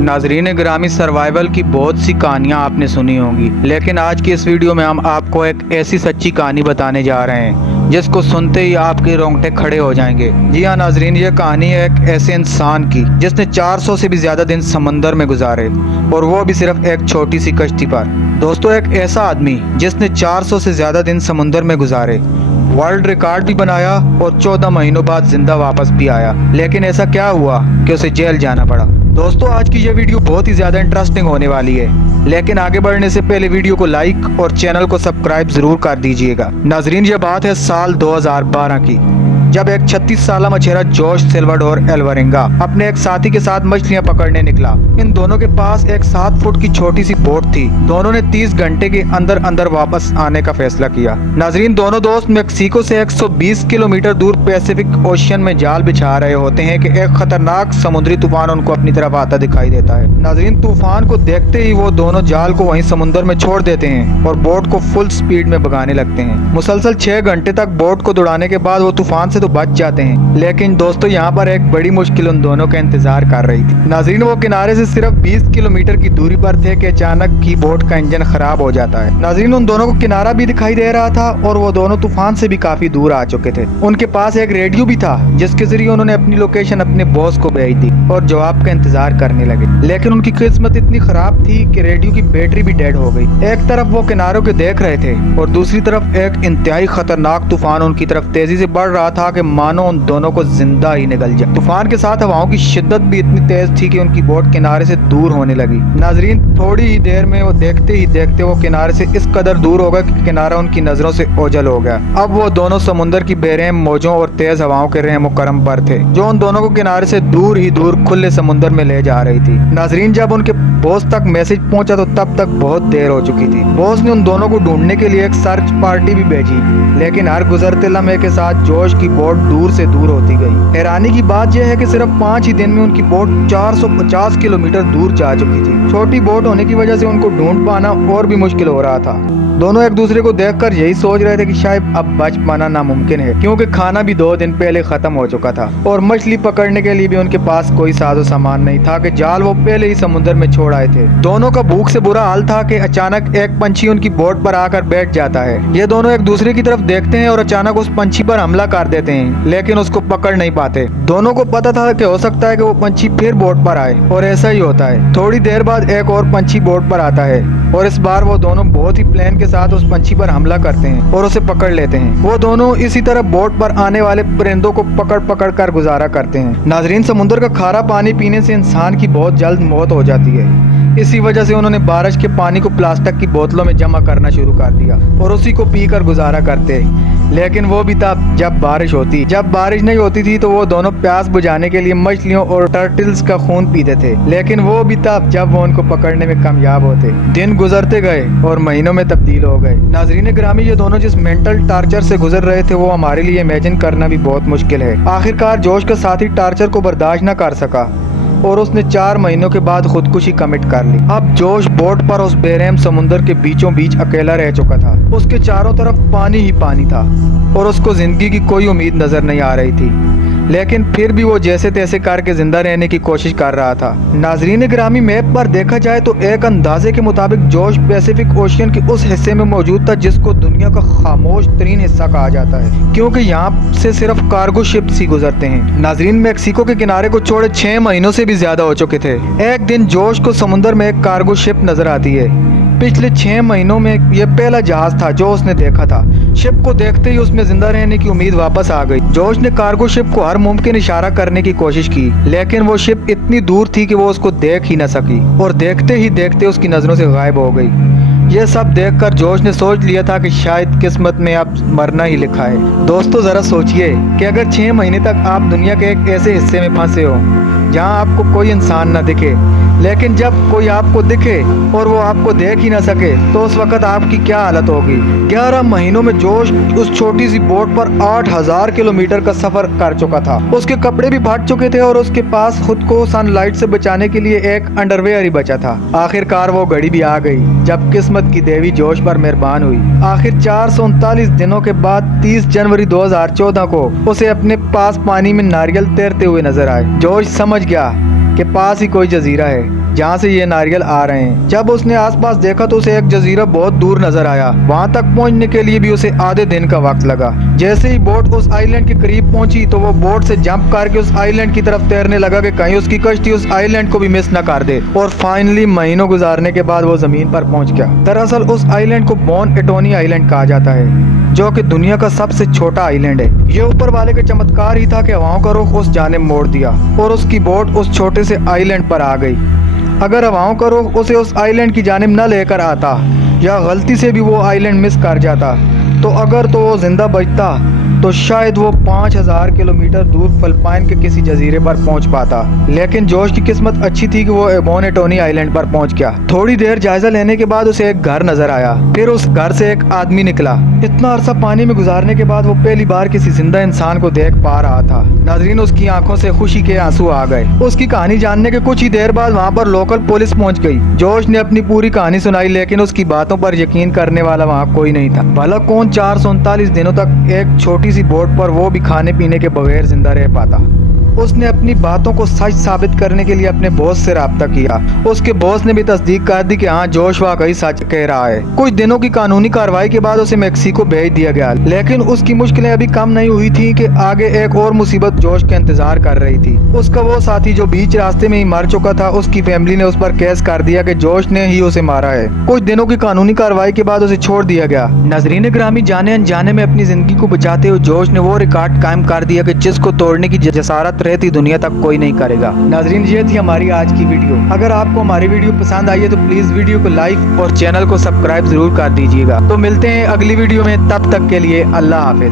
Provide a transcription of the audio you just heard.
नाजरीन ग्रामी, सर्वाइवल की बहुत सी कहानियाँ आपने सुनी होंगी, लेकिन आज की इस वीडियो में हम आपको एक ऐसी सच्ची कहानी बताने जा रहे हैं जिसको सुनते ही आपके रोंगटे खड़े हो जाएंगे। जी हाँ नाजरीन, ये कहानी है एक ऐसे इंसान की जिसने 400 से भी ज़्यादा दिन समंदर में गुजारे, और वो भी सिर्फ एक छोटी सी कश्ती पर। दोस्तों, एक ऐसा आदमी जिसने 400 से ज़्यादा दिन समुंदर में गुजारे, वर्ल्ड रिकॉर्ड भी बनाया और 14 महीनों बाद जिंदा वापस भी आया। लेकिन ऐसा क्या हुआ कि उसे जेल जाना पड़ा। दोस्तों, आज की ये वीडियो बहुत ही ज़्यादा इंटरेस्टिंग होने वाली है, लेकिन आगे बढ़ने से पहले वीडियो को लाइक और चैनल को सब्सक्राइब ज़रूर कर दीजिएगा। नाजरीन, ये बात है साल 2012 की, जब एक 36 साल मछेरा जोश सिल्वाडोर एल्वरिंगा अपने एक साथी के साथ मछलियां पकड़ने निकला। इन दोनों के पास एक 7 फुट की छोटी सी बोट थी। दोनों ने 30 घंटे के अंदर अंदर वापस आने का फैसला किया। नाजरीन, दोनों दोस्त मेक्सिको से 120 किलोमीटर दूर पैसिफिक ओशियन में जाल बिछा रहे होते हैं कि एक खतरनाक समुद्री तूफान उनको अपनी तरफ आता दिखाई देता है। नाजरीन, तूफान को देखते ही वो दोनों जाल को वहीं समुद्र में छोड़ देते हैं और बोट को फुल स्पीड में भगाने लगते हैं। मुसलसल 6 घंटे तक बोट को दौड़ाने के बाद वो तूफान से तो बच जाते हैं, लेकिन दोस्तों यहाँ पर एक बड़ी मुश्किल उन दोनों का इंतजार कर रही थी। नाज़रीन, वो किनारे से सिर्फ 20 किलोमीटर की दूरी पर थे कि अचानक ही बोट का इंजन खराब हो जाता है। नाज़रीन, उन दोनों को किनारा भी दिखाई दे रहा था और वो दोनों तूफान से भी काफी दूर आ चुके थे। उनके पास एक रेडियो भी था जिसके जरिए उन्होंने अपनी लोकेशन अपने बॉस को भेज दी और जवाब का इंतजार करने लगे। लेकिन उनकी किस्मत इतनी खराब थी कि रेडियो की बैटरी भी डेड हो गई। एक तरफ वो किनारों के देख रहे थे और दूसरी तरफ एक इंतहाई खतरनाक तूफान उनकी तरफ तेजी से बढ़ रहा था कि मानो उन दोनों को जिंदा ही निगल जाए। तूफान के साथ हवाओं की शिद्दत भी इतनी तेज थी कि उनकी बोट किनारे से दूर होने लगी। नाजरीन, थोड़ी ही देर में वो देखते ही देखते वो किनारे से इस कदर दूर हो गया कि किनारा उनकी नजरों से ओझल हो गया। अब वो दोनों समुद्र की बेरहम मौजों और तेज हवाओं के रहम करम पर थे, जो उन दोनों को किनारे से दूर ही दूर खुले समुद्र में ले जा रही थी। नाजरीन, जब उनके बॉस तक मैसेज पहुंचा तो तब तक बहुत देर हो चुकी थी। बॉस ने उन दोनों को ढूंढने के लिए एक सर्च पार्टी भी भेजी, लेकिन हर गुजरते लम्हे के साथ जोश की बोट दूर से दूर होती गई। हैरानी की बात यह है कि सिर्फ 5 ही दिन में उनकी बोट 450 किलोमीटर दूर जा चुकी थी। छोटी बोट होने की वजह से उनको ढूंढ पाना और भी मुश्किल हो रहा था। दोनों एक दूसरे को देखकर यही सोच रहे थे कि शायद अब बच पाना नामुमकिन है, क्योंकि खाना भी 2 दिन पहले खत्म हो चुका था और मछली पकड़ने के लिए भी उनके पास कोई साजो सामान नहीं था कि जाल वो पहले ही समुद्र में छोड़ आए थे। दोनों का भूख से बुरा हाल था कि अचानक एक पंछी उनकी बोट पर आकर बैठ जाता है। ये दोनों एक दूसरे की तरफ देखते हैं और अचानक उस पंछी पर हमला कर देते हैं, लेकिन उसको पकड़ नहीं पाते। दोनों को पता था कि हो सकता है कि वो पंछी फिर बोट पर आए, और ऐसा ही होता है। थोड़ी देर बाद एक और पंछी बोट पर आता है और इस बार वो दोनों बहुत ही प्लान के साथ उस पंछी पर हमला करते हैं और उसे पकड़ लेते हैं। वो दोनों इसी तरह बोट पर आने वाले परिंदों को पकड़ पकड़ कर गुजारा करते हैं। नाजरीन, समुद्र का खारा पानी पीने से इंसान की बहुत जल्द मौत हो जाती है। इसी वजह से उन्होंने बारिश के पानी को प्लास्टिक की बोतलों में जमा करना शुरू कर दिया और उसी को पीकर गुजारा करते। लेकिन वो भी तब जब बारिश होती। जब बारिश नहीं होती थी तो वो दोनों प्यास बुझाने के लिए मछलियों और टर्टल्स का खून पीते थे, लेकिन वो भी तब जब वो उनको पकड़ने में कामयाब होते। दिन गुजरते गए और महीनों में तब्दील हो गए। नाजरीन ग्रामी, ये दोनों जिस मेंटल टार्चर से गुजर रहे थे वो हमारे लिए इमेजिन करना भी बहुत मुश्किल है। आखिरकार जोश का साथी टार्चर को बर्दाश्त न कर सका और उसने 4 महीनों के बाद खुदकुशी कमिट कर ली। अब जोश बोट पर उस बेरहम समुद्र के बीचों बीच अकेला रह चुका था। उसके चारों तरफ पानी ही पानी था और उसको जिंदगी की कोई उम्मीद नजर नहीं आ रही थी, लेकिन फिर भी वो जैसे तैसे करके जिंदा रहने की कोशिश कर रहा था। नाजरीन ग्रामी, मैप पर देखा जाए तो एक अंदाजे के मुताबिक जोश पैसिफिक ओशियन के उस हिस्से में मौजूद था जिसको दुनिया का खामोश तरीन हिस्सा कहा जाता है, क्योंकि यहाँ से सिर्फ कार्गो शिप्स ही गुजरते हैं। नाजरीन, मेक्सिको के किनारे को छोड़े 6 महीनों से भी ज्यादा हो चुके थे। एक दिन जोश को समुद्र में एक कार्गो शिप नजर आती है। पिछले 6 महीनों में यह पहला जहाज था जो उसने देखा था। शिप को देखते ही उसमें जिंदा रहने की उम्मीद वापस आ गई। जोश ने कार्गो शिप को हर मुमकिन इशारा करने की कोशिश की, लेकिन वो शिप इतनी दूर थी कि वो उसको देख ही न सकी और देखते ही देखते उसकी नजरों से गायब हो गई। ये सब देखकर जोश ने सोच लिया था कि शायद किस्मत में अब मरना ही लिखा है। दोस्तों, जरा सोचिए कि अगर 6 महीने तक आप दुनिया के एक ऐसे हिस्से में फंसे हो जहां आपको कोई इंसान न दिखे, लेकिन जब कोई आपको दिखे और वो आपको देख ही ना सके तो उस वक्त आपकी क्या हालत होगी। 11 महीनों में जोश उस छोटी सी बोट पर 8000 किलोमीटर का सफर कर चुका था। उसके कपड़े भी फट चुके थे और उसके पास खुद को सनलाइट से बचाने के लिए एक अंडरवेयर ही बचा था। आखिरकार वो घड़ी भी आ गई जब किस्मत की देवी जोश पर मेहरबान हुई। आखिर 439 दिनों के बाद 30 जनवरी 2014 को उसे अपने पास पानी में नारियल तैरते हुए नजर आए। जोश समझ गया कि पास ही कोई जजीरा है जहाँ से ये नारियल आ रहे हैं। जब उसने आसपास देखा तो उसे एक जजीरा बहुत दूर नजर आया। वहाँ तक पहुँचने के लिए भी उसे आधे दिन का वक्त लगा। जैसे ही बोट उस आइलैंड के करीब पहुंची तो वो बोट से जंप करके उस आइलैंड की तरफ तैरने लगा कि कहीं उसकी कश्ती उस आइलैंड को भी मिस न कर दे। और फाइनली महीनों गुजारने के बाद वो जमीन पर पहुंच गया। दरअसल उस आइलैंड को बॉन एटोनी आइलैंड कहा जाता है, जो कि दुनिया का सबसे छोटा आइलैंड है। ये ऊपर वाले के चमत्कार ही था कि हवाओं का रुख उस जानिब मोड़ दिया और उसकी बोट उस छोटे से आइलैंड पर आ गई। अगर हवाओं का रुख उसे उस आइलैंड की जानिब न लेकर आता या गलती से भी वो आइलैंड मिस कर जाता तो अगर तो वो जिंदा बचता तो शायद वो 5000 किलोमीटर दूर फिलिपाइन के किसी जजीरे पर पहुंच पाता। लेकिन जोश की किस्मत अच्छी थी कि वो बॉन एटोनी आइलैंड पर पहुंच गया। थोड़ी देर जायजा लेने के बाद उसे एक घर नजर आया। फिर उस घर से एक आदमी निकला। इतना अरसा पानी में गुजारने के बाद वो पहली बार किसी जिंदा इंसान को देख पा रहा था। नाजरीन, उसकी आंखों से खुशी के आंसू आ गए। उसकी कहानी जानने के कुछ ही देर बाद वहाँ पर लोकल पुलिस पहुँच गई। जोश ने अपनी पूरी कहानी सुनाई, लेकिन उसकी बातों पर यकीन करने वाला वहाँ कोई नहीं था। भला कौन 439 दिनों तक एक छोटी सी बोट पर, वो भी खाने पीने के बगैर, जिंदा रह पाता। उसने अपनी बातों को सच साबित करने के लिए अपने बॉस से राब्ता किया। उसके बॉस ने भी तस्दीक कर दी कि हाँ, जोश वाकई सच कह रहा है। कुछ दिनों की कानूनी कार्रवाई के बाद उसे मेक्सिको भेज दिया गया। लेकिन उसकी मुश्किलें अभी कम नहीं हुई थी कि आगे एक और मुसीबत जोश के इंतजार कर रही थी। उसका वो साथी जो बीच रास्ते में ही मर चुका था, उसकी फैमिली ने उस पर केस कर दिया कि जोश ने ही उसे मारा है। कुछ दिनों की कानूनी कार्रवाई के बाद उसे छोड़ दिया गया। नाजरीन ग्रामी, जाने अनजाने में अपनी जिंदगी को बचाते हुए जोश ने वो रिकॉर्ड कायम कर दिया कि जिसको तोड़ने की जसारत रहती दुनिया तक कोई नहीं करेगा। नाजरीन, ये थी हमारी आज की वीडियो। अगर आपको हमारी वीडियो पसंद आई है तो प्लीज वीडियो को लाइक और चैनल को सब्सक्राइब जरूर कर दीजिएगा। तो मिलते हैं अगली वीडियो में, तब तक के लिए अल्लाह हाफिज।